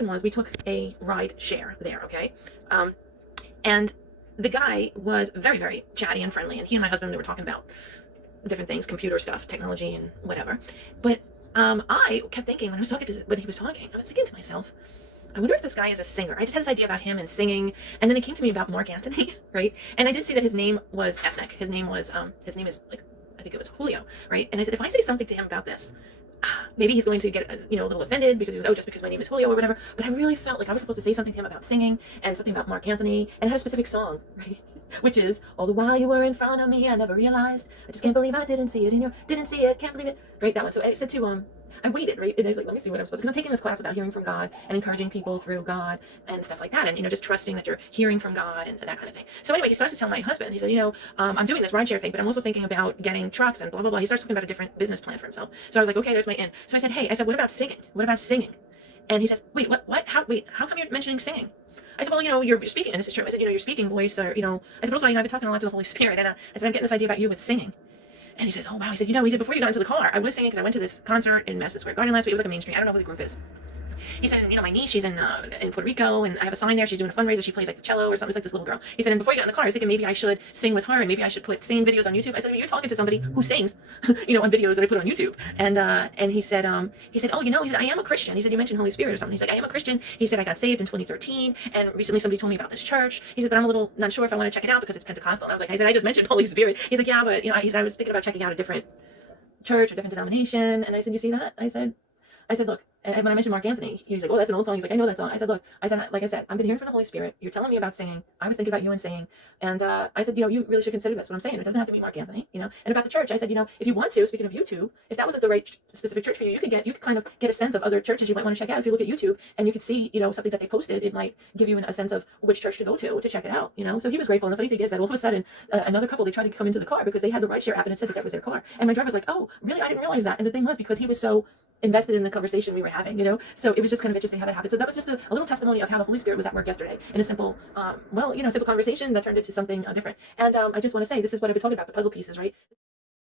happened was we took a ride share there, okay? And the guy was very, very chatty and friendly, and he and my husband, they were talking about different things, computer stuff, technology, and whatever. But I kept thinking when he was talking, I was thinking to myself, I wonder if this guy is a singer. I just had this idea about him and singing, and then it came to me about Mark Anthony, right? And I did see that his name was ethnic. His name is like, I think it was Julio, right? And I said, if I say something to him about this, maybe he's going to get a little offended because he's, oh, just because my name is Julio or whatever. But I really felt like I was supposed to say something to him about singing and something about Mark Anthony, and it had a specific song, right? Which is, all the while you were in front of me, I never realized. I just can't believe I didn't see it, can't believe it. Right, that one. So I said to I waited, right? And I was like, let me see what I'm supposed to, because I'm taking this class about hearing from God and encouraging people through God and stuff like that. And, just trusting that you're hearing from God and that kind of thing. So anyway, he starts to tell my husband, he said, I'm doing this rideshare thing, but I'm also thinking about getting trucks and blah, blah, blah. He starts talking about a different business plan for himself. So I was like, okay, there's my in. So I said, hey, what about singing? What about singing? And he says, wait, what, how come you're mentioning singing? I said, well, you're speaking, and this is true. I said, your speaking voice, or, I said, also, I've been talking a lot to the Holy Spirit, and I said, I'm getting this idea about you with singing. And he says, oh, wow. He said, before you got into the car, I was singing because I went to this concert in Madison Square Garden last week. It was like a mainstream. I don't know who the group is. He said, my niece, she's in Puerto Rico, and I have a sign there. She's doing a fundraiser. She plays like the cello or something. It's like this little girl. He said, and before you got in the car, I was thinking maybe I should sing with her, and maybe I should put singing videos on YouTube. I said, well, you're talking to somebody who sings, on videos that I put on YouTube. And he said, oh, he said, I am a Christian. He said, you mentioned Holy Spirit or something. He's like, I am a Christian. He said, I got saved in 2013, and recently somebody told me about this church. He said, but I'm a little not sure if I want to check it out because it's Pentecostal. And I was like, I just mentioned Holy Spirit. He's like, yeah, but he said, I was thinking about checking out a different church or different denomination. And I said, you see that? I said, look, and when I mentioned Mark Anthony, he was like, oh, that's an old song. He's like, I know that song. I said, look, like I said, I've been hearing from the Holy Spirit. You're telling me about singing. I was thinking about you and singing. And I said, you really should consider this, what I'm saying. It doesn't have to be Mark Anthony, And about the church, I said, if you want to, speaking of YouTube, if that wasn't the right specific church for you, you could kind of get a sense of other churches you might want to check out. If you look at YouTube and you could see, something that they posted, it might give you a sense of which church to go to check it out, So he was grateful. And the funny thing is that all of a sudden, another couple, they tried to come into the car because they had the rideshare app and it said that was their car. And my driver was like, oh, really? I didn't realize that. And the thing was, because he was so invested in the conversation we were having, So it was just kind of interesting how that happened. So that was just a little testimony of how the Holy Spirit was at work yesterday in a simple, simple conversation that turned into something different. And I just want to say, this is what I've been talking about, the puzzle pieces, right?